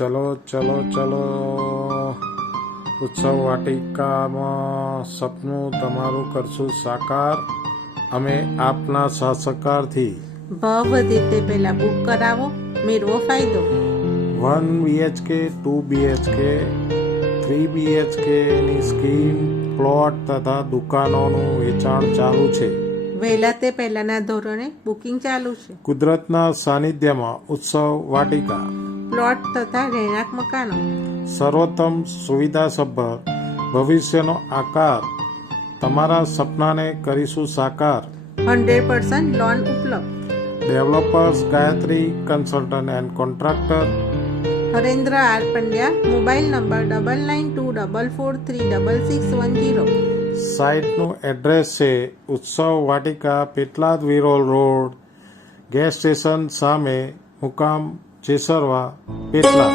ચલો ચલો ચલો ઉત્સવ વાટિકામાં સપનું તમારું કરશું સાકાર. અમે આપના સહકારથી ભાવ વધે તે પહેલા બુક કરાવો, મેળવો ફાયદો. 1 BHK 2 BHK 3 BHK ની સ્કીમ પ્લોટ તથા દુકાનોનું વેચાણ ચાલુ છે. વહેલા તે પહેલાના ધોરણે બુકિંગ ચાલુ છે. કુદરતના સાનિધ્યમાં ઉત્સવ વાટિકા, પ્લોટ તથા રહેણાંક મકાનો, સર્વોત્તમ સુવિધાસભર ભવિષ્યનો આકાર. તમારા સપનાને કરીશું સાકાર. 100% લોન ઉપલબ્ધ. Developers Gayatri consultant and contractor. Harendra R Pandya, mobile number 9924436610. સાઇટનું એડ્રેસ છે Utsav Vatika, Petlad Virol road, gas station સામે, મુકામ જેસરવા, પેટલાદ.